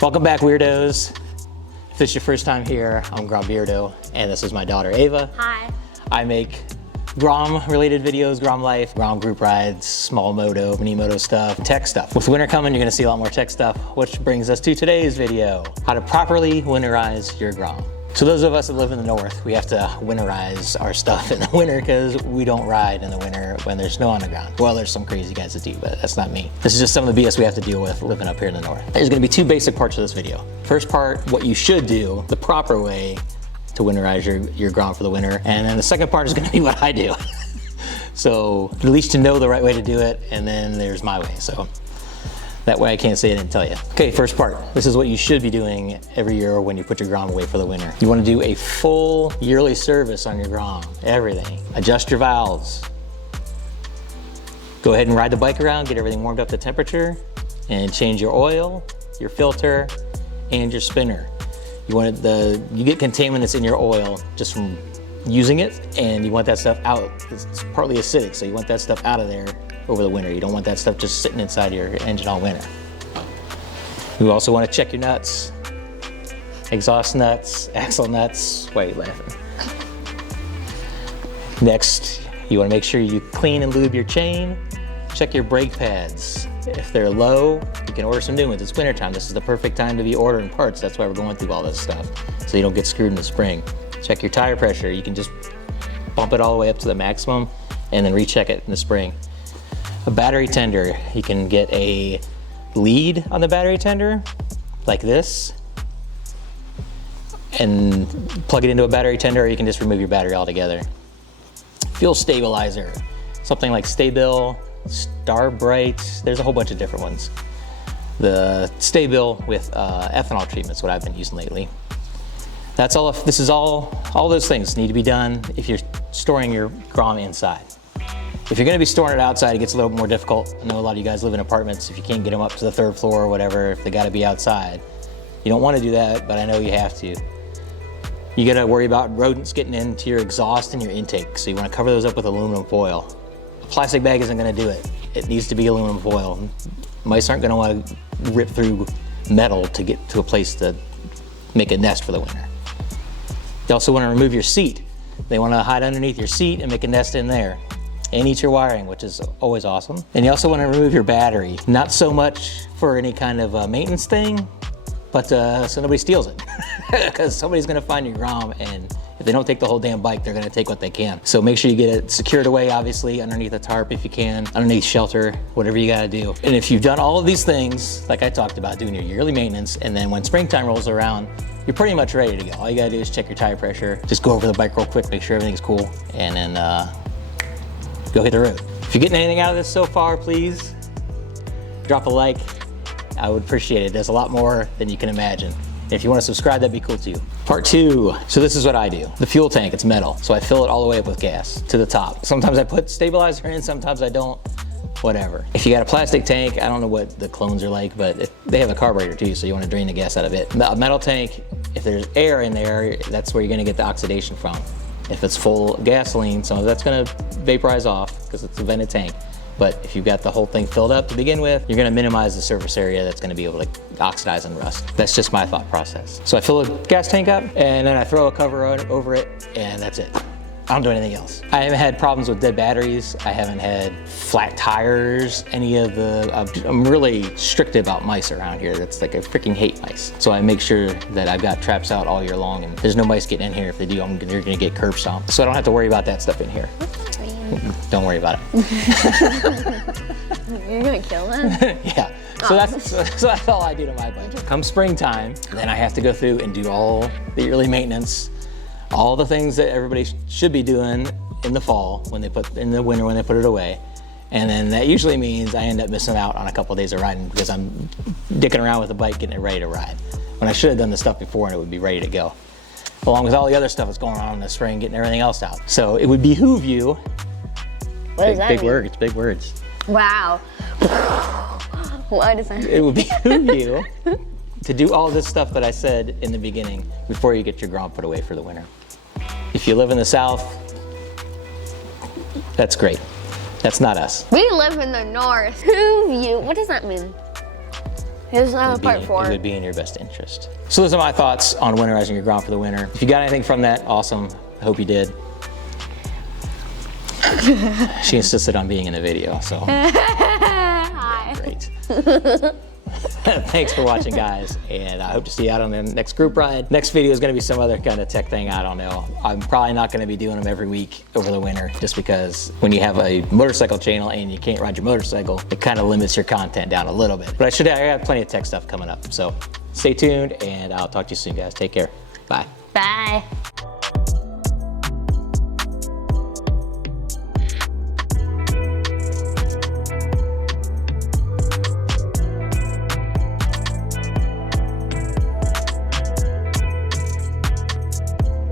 Welcome back, weirdos. If this is your first time here, I'm GromBeardo, and this is my daughter, Ava. Hi. I make Grom-related videos, Grom life, Grom group rides, small moto, mini moto stuff, tech stuff. With winter coming, you're gonna see a lot more tech stuff, which brings us to today's video, how to properly winterize your Grom. So those of us that live in the north, we have to winterize our stuff in the winter because we don't ride in the winter when there's snow on the ground. Well, there's some crazy guys that do, but that's not me. This is just some of the BS we have to deal with living up here in the north. There's gonna be two basic parts of this video. First part, what you should do, the proper way to winterize your Grom for the winter. And then the second part is gonna be what I do. So at least you know the right way to do it, and then there's my way. So that way I can't say I didn't tell you. Okay, first part. This is what you should be doing every year when you put your Grom away for the winter. You wanna do a full yearly service on your Grom, everything. Adjust your valves. Go ahead and ride the bike around, get everything warmed up to temperature, and change your oil, your filter, and your spinner. You get contaminants in your oil just from using it, and you want that stuff out. It's partly acidic, so you want that stuff out of there over the winter. You don't want that stuff just sitting inside your engine all winter. You also want to check your nuts, exhaust nuts, axle nuts. Why are you laughing? Next, you want to make sure you clean and lube your chain. Check your brake pads. If they're low, you can order some new ones. It's wintertime. This is the perfect time to be ordering parts. That's why we're going through all this stuff, so you don't get screwed in the spring. Check your tire pressure. You can just bump it all the way up to the maximum and then recheck it in the spring. A battery tender. You can get a lead on the battery tender, like this, and plug it into a battery tender, or you can just remove your battery altogether. Fuel stabilizer. Something like Stabil, Starbright, there's a whole bunch of different ones. The Stabil with ethanol treatment is what I've been using lately. That's all. This is all those things need to be done if you're storing your Grom inside. If you're gonna be storing it outside, it gets a little more difficult. I know a lot of you guys live in apartments. If you can't get them up to the third floor or whatever, if they gotta be outside, you don't wanna do that, but I know you have to. You gotta worry about rodents getting into your exhaust and your intake, so you wanna cover those up with aluminum foil. A plastic bag isn't gonna do it. It needs to be aluminum foil. Mice aren't gonna wanna rip through metal to get to a place to make a nest for the winter. You also wanna remove your seat. They wanna hide underneath your seat and make a nest in there. And eat your wiring, which is always awesome. And you also wanna remove your battery. Not so much for any kind of maintenance thing, but so nobody steals it. Because somebody's gonna find your Grom, and if they don't take the whole damn bike, they're gonna take what they can. So make sure you get it secured away, obviously, underneath a tarp if you can, underneath shelter, whatever you gotta do. And if you've done all of these things, like I talked about, doing your yearly maintenance, and then when springtime rolls around, you're pretty much ready to go. All you gotta do is check your tire pressure, just go over the bike real quick, make sure everything's cool, and then go hit the road. If you're getting anything out of this so far, please drop a like. I would appreciate it. There's a lot more than you can imagine. If you want to subscribe, that'd be cool too. Part two. So this is what I do. The fuel tank, it's metal. So I fill it all the way up with gas to the top. Sometimes I put stabilizer in, sometimes I don't, whatever. If you got a plastic tank, I don't know what the clones are like, but they have a carburetor too, so you want to drain the gas out of it. A metal tank, if there's air in there, that's where you're gonna get the oxidation from. If it's full of gasoline, some of that's gonna vaporize off because it's a vented tank. But if you've got the whole thing filled up to begin with, you're gonna minimize the surface area that's gonna be able to oxidize and rust. That's just my thought process. So I fill the gas tank up, and then I throw a cover over it, and that's it. I don't do anything else. I haven't had problems with dead batteries. I haven't had flat tires, any of the, I'm really strict about mice around here. That's like, I freaking hate mice. So I make sure that I've got traps out all year long, and there's no mice getting in here. If they do, you're gonna get curb stomped. So I don't have to worry about that stuff in here. Don't worry about it. You're gonna kill them? Yeah. So that's all I do to my bike. Come springtime, then I have to go through and do all the yearly maintenance, all the things that everybody should be doing in the fall in the winter when they put it away. And then that usually means I end up missing out on a couple of days of riding because I'm dicking around with the bike getting it ready to ride. When I should have done the stuff before and it would be ready to go. Along with all the other stuff that's going on in the spring, getting everything else out. So it would behoove you. What does that mean? Big words, big words. Wow. What does that mean? It would behoove you to do all this stuff that I said in the beginning before you get your Grom put away for the winter. If you live in the South, that's great. That's not us. We live in the North. Behoove you. What does that mean? This is It part 4. would be in your best interest. So those are my thoughts on winterizing your Grom for the winter. If you got anything from that, awesome. I hope you did. She insisted on being in the video, so. Hi. Great. Thanks for watching, guys, and I hope to see you out on the next group ride. Next video is going to be some other kind of tech thing, I don't know. I'm probably not going to be doing them every week over the winter, just because when you have a motorcycle channel and you can't ride your motorcycle, it kind of limits your content down a little bit. But I got plenty of tech stuff coming up, so stay tuned, and I'll talk to you soon, guys. Take care. Bye. Bye.